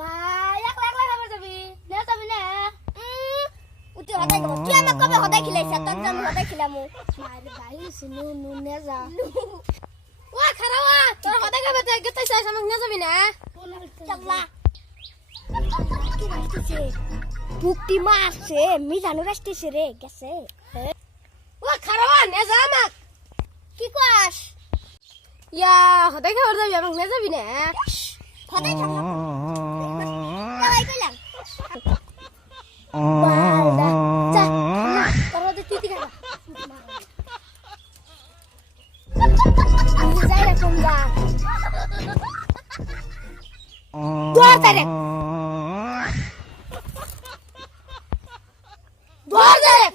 ভাই একলা একলা খাবার যাবি না যাবি না উঠে হদাই খাবো তুই আমাকে কবে হদাই খিলাইছ তোর জন্য হদাই খিলামু মারে ভাই শুনু নু নে যা ওয়া খারাওয়া তোর হদাই খাবে তো গেতে চাইছ আমাকে না যাবি না চাল্লা কি রাখতেছে পুকটি মারছে মিজানু রাখতেছে রে গেছে ওয়া খারাওয়া নে যা আমাক কি কস ইয়া হদাই খাবার যাবি আমাকে না যাবি না হদাই খাবো তাই কইলাম বালদা যা তোর ওদের তুই দিগা আমি যাই রকম যা দৌড় তারে দৌড় তারে